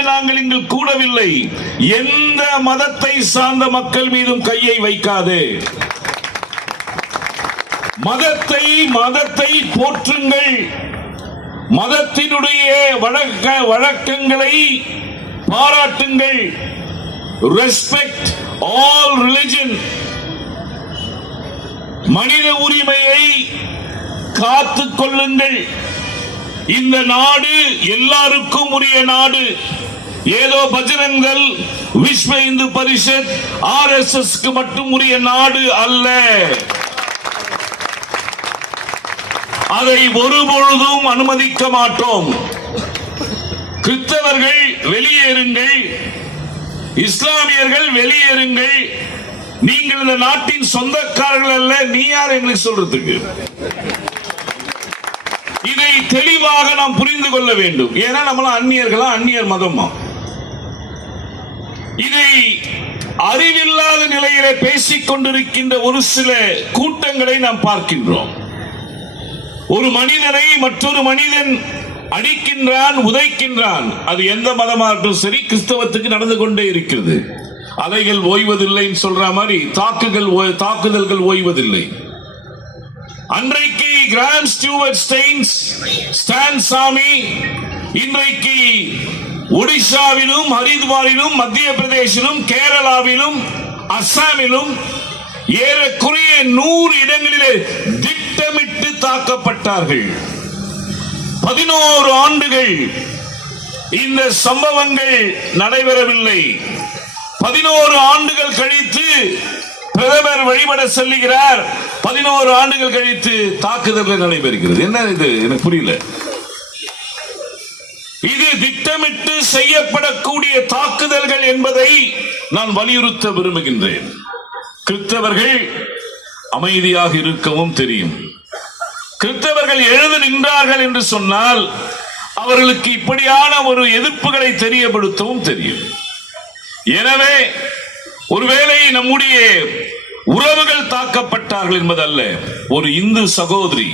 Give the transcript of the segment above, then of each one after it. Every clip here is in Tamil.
அதனாலே நாங்கள் இங்கு கூடவில்லை. எந்த மதத்தை சார்ந்த மக்கள் மீதும் கையை வைக்காது. மதத்தை மதத்தை போற்றுங்கள். மதத்தினுடைய வழக்க வழக்கங்களை பாராட்டுங்கள். ரெஸ்பெக்ட் ஆல் ரிலிஜன் மனித உரிமையை காத்துக் கொள்ளுங்கள். இந்த நாடு எல்லாருக்கும் உரிய நாடு. ஏதோ பஜரங்கள் Vishwa Hindu Parishad R S S மட்டும் உரிய நாடு அல்ல. அதை ஒருபொழுதும் அனுமதிக்க மாட்டோம். கிறிஸ்தவர்கள் வெளியேறுங்கள் இஸ்லாமியர்கள் வெளியேறுங்கள். நீங்கள் இந்த நாட்டின் சொந்தக்காரர்கள் அல்ல நீ யார் எங்களுக்கு சொல்றதுக்கு? இதை தெளிவாக நாம் புரிந்து கொள்ள வேண்டும். ஏன்னா நம்மளாம் அந்நியர்களா? அந்நியர் மதமா? இதை அறிவில்லாத நிலையில பேசிக் கொண்டிருக்கின்ற ஒரு சில கூட்டங்களை நாம் பார்க்கின்றோம். ஒரு மனிதனை மற்றொரு மனிதன் அடிக்கின்றான் உதைக்கின்றான். அது எந்த மதமா சரி கிறிஸ்தவத்துக்கு நடந்து கொண்டே இருக்கிறது. அலைகள் ஓய்வதில்லைன்னு சொல்ற மாதிரி தாக்குகள் ஓ- தாக்குதல்கள் ஓய்வதில்லை. அன்றைக்கு கிராண்ட் ஸ்டூவர்ட் ஸ்டெயின்ஸ் ஸ்டான் சாமி இன்றைக்கு ஒடிசாவிலும் ஹரித்வாரிலும் மத்திய பிரதேசிலும் கேரளாவிலும் அஸ்ஸாமிலும் ஏறக்குறைய நூறு இடங்களிலே திட்டமிட்டு தாக்கப்பட்டார்கள். பதினோரு ஆண்டுகள் இந்த சம்பவங்கள் நடைபெறவில்லை. பதினோரு ஆண்டுகள் கழித்து பிரதமர் வழிபட செல்லுகிறார். பதினோரு ஆண்டுகள் கழித்து தாக்குதல்கள் நடைபெறுகிறது. என்ன இது? எனக்கு புரியல. இது திட்டமிட்டு செய்யப்படக்கூடிய தாக்குதல்கள் என்பதை நான் வலியுறுத்த விரும்புகின்றேன். கிறிஸ்தவர்கள் அமைதியாக இருக்கவும் தெரியும். கிறிஸ்தவர்கள் எழுந்து நின்றார்கள் என்று சொன்னால் அவர்களுக்கு இப்படியான ஒரு எதிர்ப்புகளை தெரியப்படுத்தவும் தெரியும். எனவே ஒருவேளை நம்முடைய உறவுகள் தாக்கப்பட்டார்கள் என்பதல்ல ஒரு இந்து சகோதரி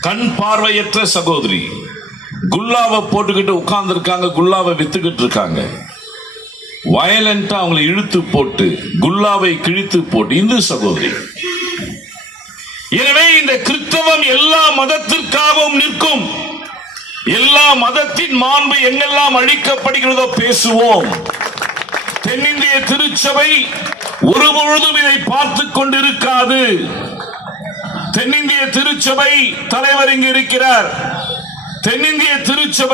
கண் பார்வையற்ற சகோதரி குல்லாவை போட்டுக்கிட்டு உட்கார்ந்து இருக்காங்க குல்லாவை வித்துக்கிட்டு இருக்காங்க. வயலண்டா அவங்களை இழுத்து போட்டு குல்லாவை கிழித்து போட்டு இந்து சகோதரி. எனவே இந்த கிறிஸ்தவம் எல்லா மதத்திற்காகவும் நிற்கும். எல்லா மதத்தின் மாண்பு எங்கெல்லாம் அழிக்கப்படுகிறதோ பேசுவோம். தென்னிந்திய திருச்சபை ஒரு பொழுதும் இதை பார்த்துக் கொண்டிருக்காது. தென்னிந்திய திருச்சபை தலைவர் இங்கு இருக்கிறார். தென்னிந்திய திருச்சபை